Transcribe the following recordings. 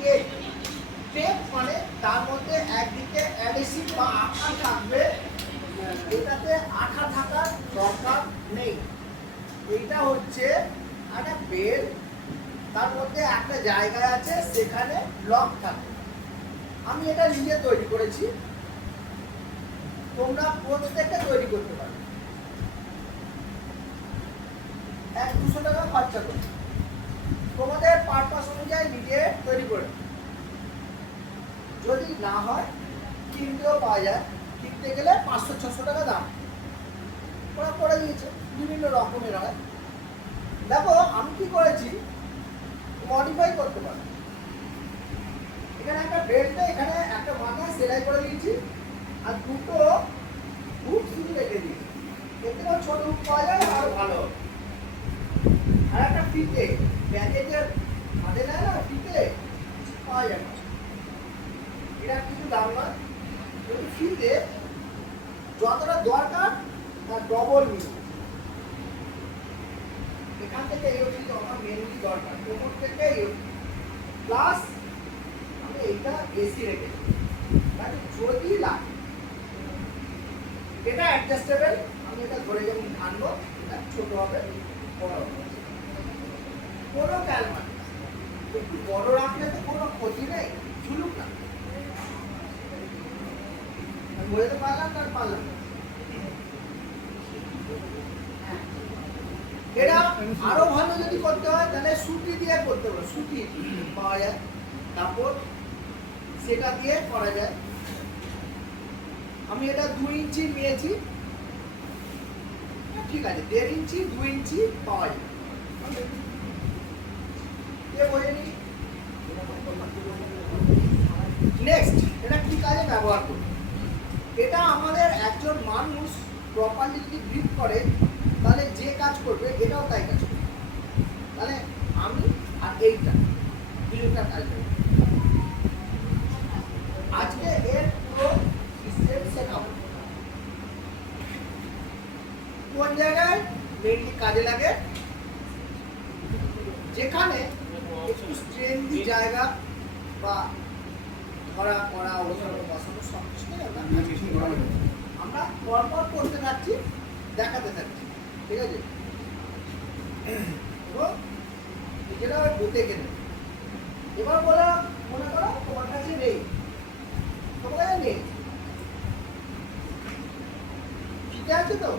Tape. Tape মানে তার মধ্যে একদিকে অ্যাডহেসিভ বা আঠা থাকবে, এটাতে আঠা থাকার দরকার নেই। এইটা হচ্ছে একটা বেল্ট, তার মধ্যে একটা জায়গায় আছে সেখানে লক থাকে। আমি এটা নিজে তৈরি করেছি, তোমরা প্রত্যেকটা তৈরি করতে পারো। 100-200 টাকা খরচা করে তোমাদের পারপাস অনুযায়ী নিজে তৈরি করে। যদি না হয় কিনতেও পাওয়া যায়, কিনতে গেলে 500-600 টাকা দাম। ওরা করে দিয়েছে, বিভিন্ন রকমের হয়। দেখো আমি কি করেছি, মডিফাই করতে পারো। এখানে একটা বেল্টে এখানে একটা মাথা সেলাই করে দিয়েছি, আর দুটো হুক শুধু রেখে দিয়েছি। এর থেকেও ছোট হুক পাওয়া যায় আর ভালো। আর একটা ফিতে, ব্যাগেজের হাতে নেয় না ফিতে, পাওয়া যায় না। এটা কিছু দাম না, কিন্তু ফিতে যতটা দরকার তার ডবল নিই। এখান থেকে এই অবধি আমার মেনলি দরকার, ওপর থেকে এই অবধি প্লাস আমি এইটা এসি রেখেছি, মানে যদি লাগে এটা অ্যাডজাস্টেবল। আমি এটা ধরে যখন টানবো এটা ছোট হবে, বড় হবে, কোনো ক্যালমা একটু বড় রাখলে তো কোনো ক্ষতি নেই, ঝুলুক না। আমি বোঝাতে পারলাম না পারলাম না? এটা আরো ভালো যদি করতে হয় তাহলে সুতি দিয়ে করতে হবে। সুতি পাওয়া যায়, কাপড়, সেটা দিয়ে করা যায়। আমি এটা 2 ইঞ্চি নিয়েছি, ঠিক আছে, 1.5 ইঞ্চি 2 ইঞ্চি পাওয়া যায়। নেক্সট, এটা কি কাজে ব্যবহার করব? এটা আমাদের একজন মানুষ প্রপারলি যদি ব্রিথ করে তাহলে যে কাজ করবে এটাও তাই কাজ করবে। তাহলে আমি আর এইটা দুইটা কাজ করব। আজকে এর পুরো সিস্টেম শেখাবো। কোন জায়গায় মেইনলি কাজে লাগে, যেখানে একটু স্ট্রেনদি জায়গা বা ধরা করা ওঠানো বসানো সব কিছু আমরা পরপর করতে থাকছি, দেখাতে থাকছি, ঠিক আছে? এটা দেখে নেব। এবার বলা মনে করো তোমার কাছে নেই, তোমার কাছে নেই, ঠিক আছে, তো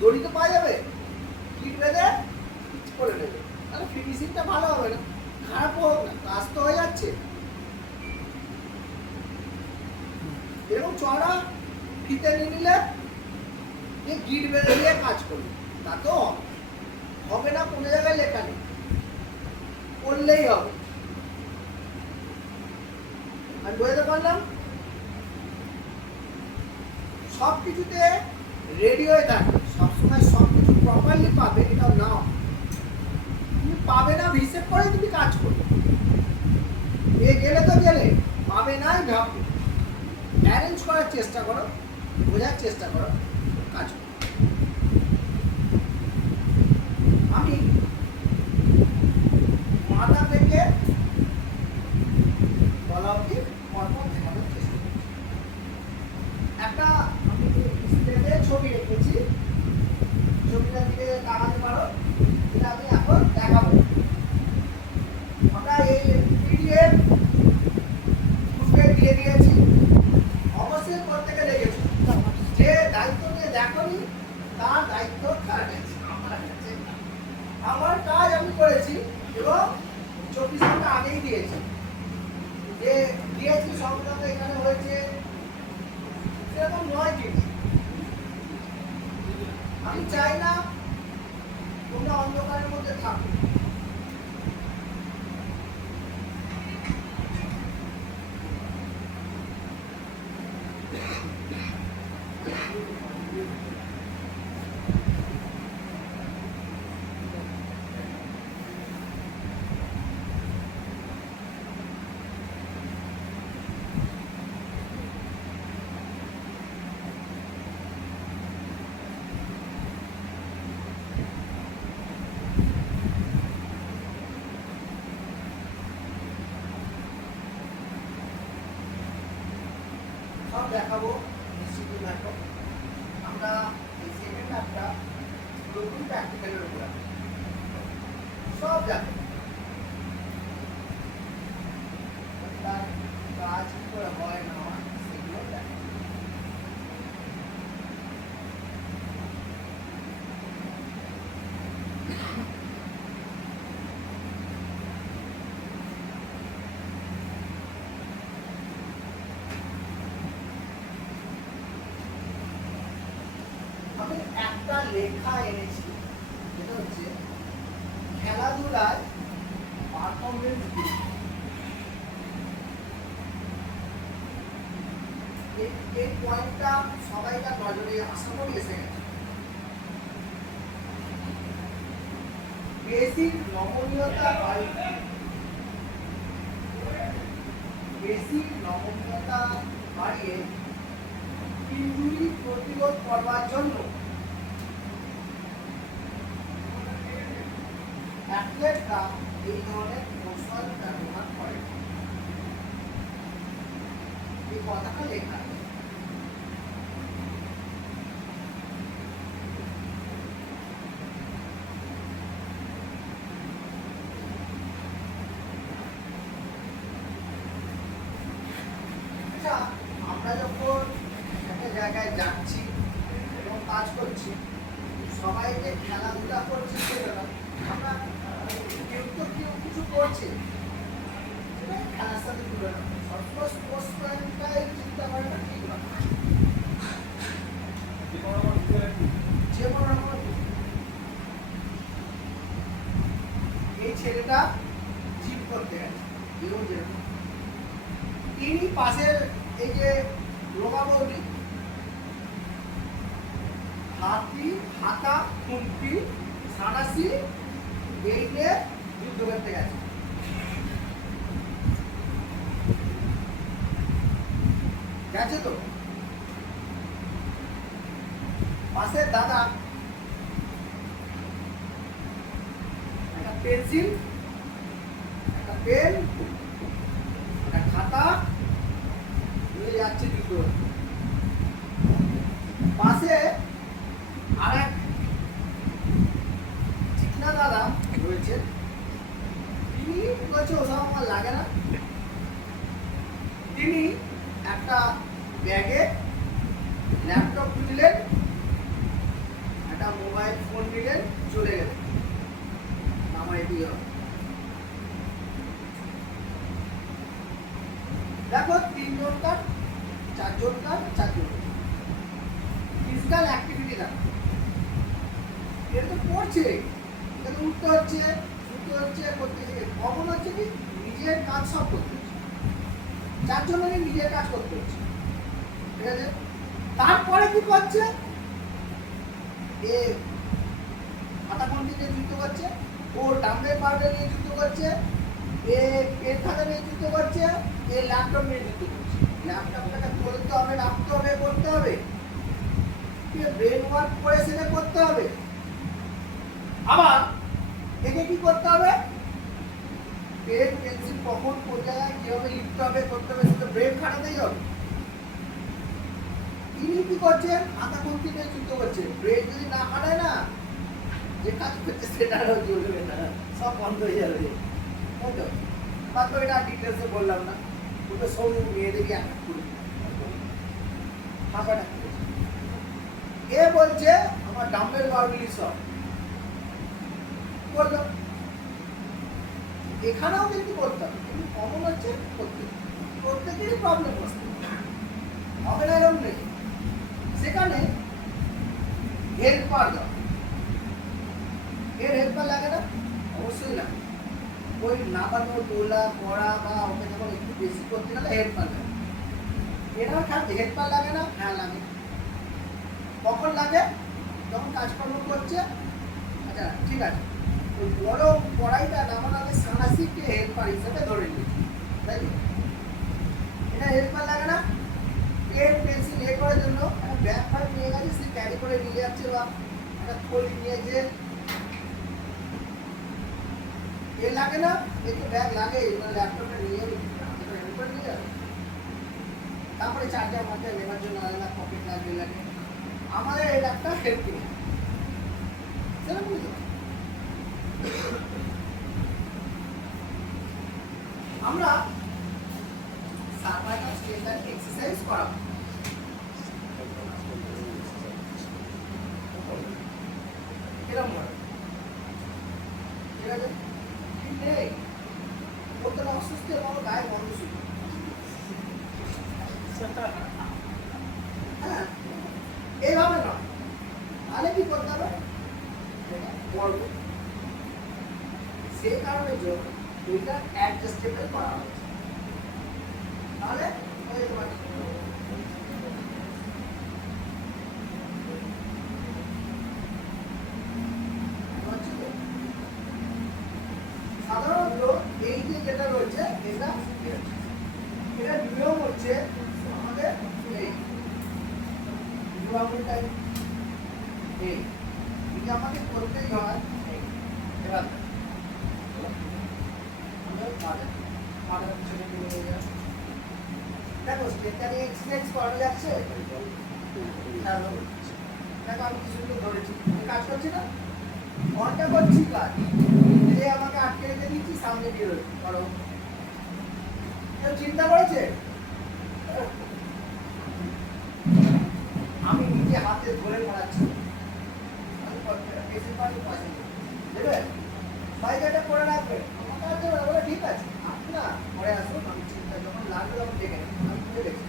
দড়ি তো পাওয়া যাবে, কিট বেঁধে করে নেবে, তাহলে ফিনিশিংটা ভালো হবে না, খারাপ হোক না, কাজ তো হয়ে যাচ্ছে। এরকম চড়া ফিতে নিয়ে নিলে গিট বেঁধে দিয়ে কাজ করবে, তা তো হবে না, কোনো জায়গায় লেখা নেই, করলেই হবে। আমি বুঝতে পারলাম? সব কিছুতে রেডি হয়ে থাকবে, সবসময় সব কিছু প্রপারলি পাবে এটাও নাও। তুমি পাবে না হিসেব করে তুমি কাজ করবে, এ গেলে তো গেলে, পাবে নাই ভাববে, অ্যারেঞ্জ করার চেষ্টা করো, বোঝার চেষ্টা করো, কাজ করো। আমি মাথা থেকে বলা অব্দি পরপর দেখানোর চেষ্টা করছি। একটা আমি স্টেজে ছবি রেখেছি, ছবিটা দিকে তাকাতে পারো, এটা আমি এখন দেখাবো। আমরা এই পিডিএফ গ্রুপে দিয়ে দিয়েছি, অবশ্যই প্রত্যেকে দেখেছি। যে দায়িত্ব নিয়ে দেখোনি তার দায়িত্ব কার কাছে? আমার কাছে। আমার কাজ আমি করেছি এবং 24 ঘন্টা আগেই দিয়েছি, যে দিয়েছি সংক্রান্ত এখানে হয়েছে সেরকম নয়। কিন্তু আমি চাই না তোমরা অন্ধকারের মধ্যে থাকো। সব দেখাবো, নিশ্চিত দেখো। আমরা এই সেকেন্ড হাফটা পুরোপুরি প্র্যাকটিক্যালের উপর সব জানো তার কাজ কি করে হয় না হয় সেগুলো দেখো। আমি একটা লেখা এনেছি, যেটা হচ্ছে খেলাধুলায় পারফরমেন্স। এই পয়েন্টটা সবাইকার নজরে আশা করি এসে গেছে। বেশি নমনীয়তা বাড়িয়ে ইনজুরি প্রতিরোধ করবার জন্য অ্যাথলেটরা এই ধরনের কৌশল ব্যবহার করে। এই কথাটা লেখা আছে। আচ্ছা, আমরা যখন একটা জায়গায় যাচ্ছি এবং কাজ করছি, সবাই যে খেলাধুলা করছে সেটা না, আমরা কেউ তো কেউ কিছু করছে, সেটা খেলার সাথে তুলে না। সবসময় স্পোর্টসম্যানটাই চিন্তা করাটা ঠিক না। যে কোনো রকম এই ছেলেটা জিম করতে গেছে, যেরকম তিনি পাশের এই যে রোগা বৌদি হাতা খুন্তি সানাসি এই নিয়ে যুদ্ধ করতে গেছে। গেছে তো পাশের দাদা একটা পেন্সিল, একটা পেন, একটা খাতা নিয়ে যাচ্ছে যুদ্ধ। পাশে আর এক চিকনা দাদা রয়েছে, তিনি বলছে ওসব আমার লাগে না। তিনি একটা ব্যাগে ল্যাপটপ নিলেন, একটা মোবাইল ফোন নিলেন, চলে গেলেন। আমার এদিকে দেখো 3 জনকার 4 জনকার 4 জন ফিজিক্যাল অ্যাক্টিভিটি না, এটা তো পড়ছে, এটা তো উঠতে হচ্ছে করতে কখন হচ্ছে কি নিজের কাজ সব করতে হচ্ছে, 4 জনেরই নিজের কাজ করতে হচ্ছে, ঠিক আছে। তারপরে কি করছে, এ হাতাখন্তি নিয়ে যুদ্ধ করছে, ও ডাম্বেল পাউডার নিয়ে যুদ্ধ করছে, এ পেন খাতা নিয়ে যুদ্ধ করছে, এ ল্যাপটপ নিয়ে যুদ্ধ করছে। ল্যাপটপটাকে খুলতে হবে, রাখতে হবে, করতে হবে, ব্রেন ওয়ার্ক করে সেটা করতে হবে। আবার একে কি করতে হবে, পেন পেন্সিল কখন কোন জায়গায় কিভাবে লিখতে হবে করতে হবে সেটা ব্রেন খাটাতেই হবে। তিনি কি করছেন, হাতা খুন্তি নিয়ে যুদ্ধ করছে। ব্রেন যদি না খাটায় না, যে কাজ করছে সেটা আর চলবে না, সব বন্ধ হয়ে যাবে। বুঝলো? তারপর এটা ডিটেলসে বললাম না, ওটা সব মেয়েদেরই অ্যাটাক করি হাঁপাটা। এ বলছে আমার ডাম্বেল বারগুলি সব করলো, এখানেও কিন্তু করতে হবে, কিন্তু কমন হচ্ছে প্রত্যেকেরই প্রবলেম হচ্ছে, হবে না এরকম নেই। সেখানে হেল্পার দাও, এর হেল্পার লাগে না? অবশ্যই লাগে। ওই নামানো তোলা করা বা ওকে যখন একটু বেশি করতে গেলে হেল্পার লাগে। এরা হেল্পার লাগে না? হ্যাঁ লাগে। কখন লাগে? যখন কাজকর্ম করছে। আচ্ছা ঠিক আছে, ওই বড় কড়াইটা নামানো আগে সানাসিকে হেল্পার হিসেবে ধরে নিয়েছি, তাই তো? এটা হেল্পার লাগে না? পেন পেন্সিল এ করার জন্য একটা ব্যাগ ফাইভ নিয়ে গেছে, সে ক্যারি করে নিয়ে যাচ্ছে, বা একটা থলি নিয়েছে, এ লাগে না? একটু ব্যাগ লাগে, ল্যাপটপটা নিয়ে হেল্পার নিয়ে যাবে। তারপরে চার্জার মাঝে নেওয়ার জন্য আলাদা পকেট লাগবে লাগে আমাদের এটা একটা হেল্পিং সেটা বুঝলো আমরা সার্ভাইকাল স্ট্রেচার এক্সারসাইজ করাবো এরকম করে ঠিক আছে ঠিক নেই বলতে অসুস্থ আমার গায়ে বন্ধ শুরু হ্যাঁ এইভাবে নয় তাহলে কি করতে হবে বলব সেই কারণে দুইটা অ্যাডজাস্টেবল করা হচ্ছে তাহলে হয়ে যাবে সাধারণত এই যে যেটা রয়েছে এটা নিয়ম হচ্ছে আমাদের এই নিয়মটাই এই এটা আমাদের করতেই হয় এবার দেখো স্ট্রেচারিং এক্সারসাইজ করা যাচ্ছে দেখো আমি কিছু ধরেছি কাজ করছি না ঘন্টা করছি কাজ যে আমাকে আটকে রেখে দিচ্ছি সামনে দিয়ে রয়েছে করো কেউ চিন্তা করেছে আমি নিজে হাতে ধরে পড়াচ্ছি দেবে বাইকটা করে রাখবে আমার কাছে বলে ঠিক আছে না পরে আসুন আমি চিন্তা যখন লাগবে তখন দেখে আমি বুঝে গেছি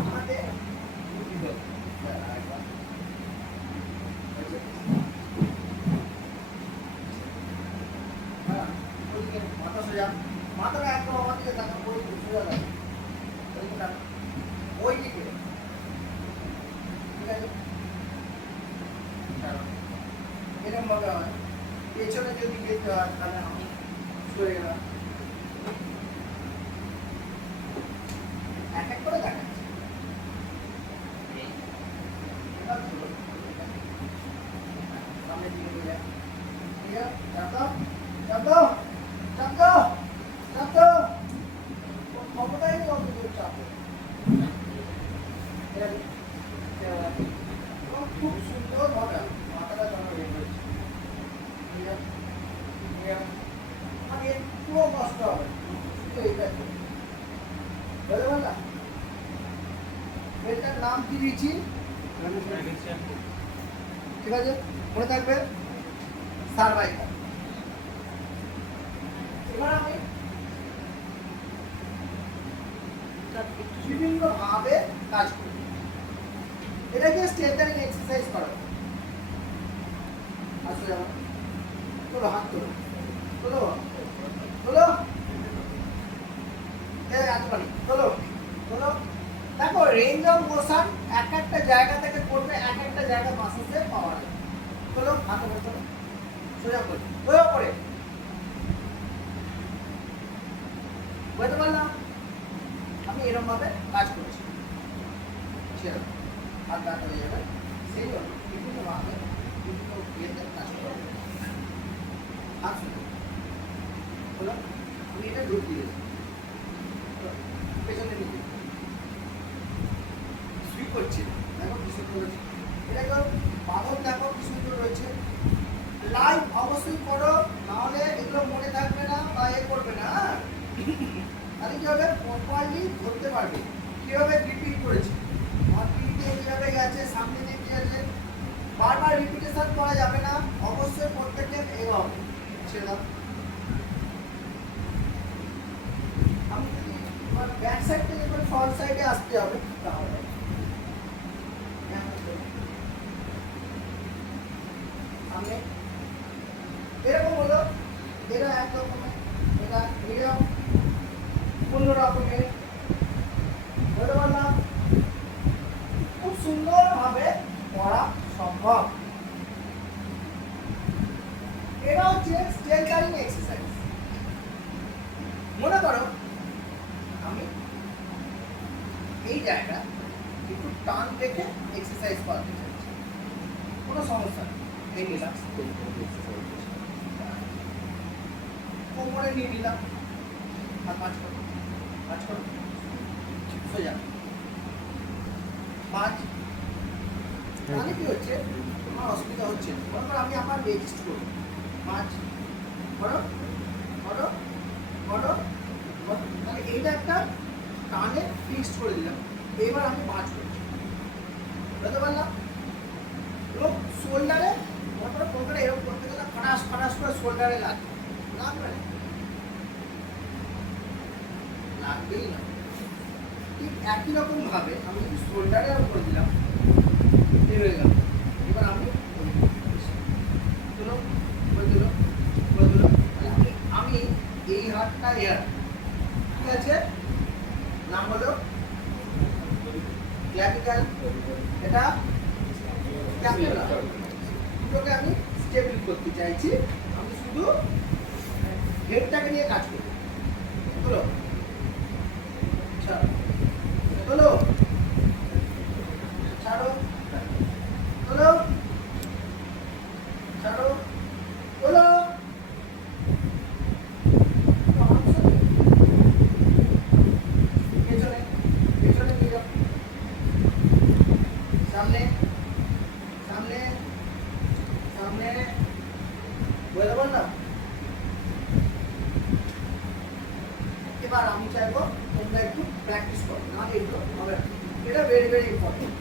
আমাদের মাথা সোজা মাথাটা একদম আমার দিকে থাকা ওই সোজা লাগে ওই দিকে ঠিক আছে এরকম ভাবে হয় পেছনে যদি যেতে হয় তাহলে আমি সরে গেলাম এক এক করে দেখাচ্ছি সামনে দিকে নিয়ে যায় ঠিক আছে চাপ দাও চাপ দাও চাপ দাও চাপ দাও ক্ষমতাই নেই অত দূর চাপ খুব সুন্দর ভাবে মাথাটা জমা হয়ে রয়েছে মানে একটুও কষ্ট হবে এইটা বলে বল না এটার নাম কি দিয়েছি ঠিক আছে মনে থাকবে সার্ভাইকাল এবার আমি বিভিন্ন ভাবে কাজ করি এটাকে স্ট্রেচারিং এক্সারসাইজ করো আসলে যেমন তোলো হাত তোলো তোলো তোলো তোলো তোলো দেখো রেঞ্জ অফ মোশন এক একটা জায়গা থেকে করবে এক একটা জায়গা মাসেলসে পাওয়া যায় তোলো হাত তোলো সোজা করে সোজা করে বুঝতে পারলাম আমি এরকম ভাবে কাজ করছি সেরকম হাত ব্যথা হয়ে যাবে সেই জন্য বিভিন্ন ভাবে বিভিন্ন ইয়েতে কাজ করবো হাত হলো আমি এটা ঢুক দিয়েছি পেছনে নিতে সুইপ করছি দেখো কি সুন্দর রয়েছে এটা বাঁধন দেখো কি সুন্দর রয়েছে লাইভ অবশ্যই করো নাহলে এগুলো মনে থাকবে না বা এ করবে না তাহলে কি হবে প্রপারলি ধরতে পারবে কিভাবে রিপিট করেছে আমার পিঠে কিভাবে গেছে সামনে দিয়ে কি আছে বারবার রিপিটেশন করা যাবে না অবশ্যই প্রত্যেকটা এভাবে ছেড়ে দাও আমি যদি ব্যাক সাইড থেকে ফ্রন্ট সাইডে আসতে হবে তাহলে সামনে এরকম হলো এটা একরকম এটা মিডিয়াম অন্য রকমের বলতে পারলাম খুব সুন্দর ভাবে করা সম্ভব এটা হচ্ছে স্ট্রেচারিং এক্সারসাইজ মনে করো আমি এই জায়গা একটু টান রেখে এক্সারসাইজ করতে চাইছি কোনো সমস্যা নেই এই রিল্যাক্স কোমরে নিয়ে নিলাম, হাত ভাঁজ করো, ভাঁজ করো, সোজা ভাঁজ। তাহলে কি হচ্ছে, আমার অসুবিধা হচ্ছে না। মনে করো আমি আমার রেজিস্ট করবো, ভাঁজ করো, করো, করো, করো। তাহলে এইটা একটা টানে ফিক্সড করে দিলাম। এবার আমি ভাঁজ করছি, বুঝতে পারলাম? এবং শোল্ডারে মনে করো কোনখানে এরকম করতে গেলে ফাটাস ফাটাস করে শোল্ডারে লাগবে, লাগবে না, লাগবেই না। ঠিক একই রকম ভাবে আমি যদি শোল্ডারে করে দিলাম, এই হয়ে গেল। এবার আমি তুলো, করে দিল, করে দিল। আমি এই হাতটা এর ঠিক আছে, নাম হলো ক্ল্যাভিকল, এটা ক্যাপুলা। দুটোকে আমি স্টেবল করতে চাইছি, আমি শুধু হেডটাকে নিয়ে কাজ করি। তুলো, ছাড়ো, তোলো, ছাড়ো, তোলো, ছাড়ো, তোলো। পেছনে, পেছনে নিয়ে যাও, সামনে, সামনে, সামনে, বুঝতে পারলাম? এবার আমি চাইবো তোমরা একটু প্র্যাকটিস করো, না এগুলো হবে না। এটা ভেরি ভেরি ইম্পর্টেন্ট।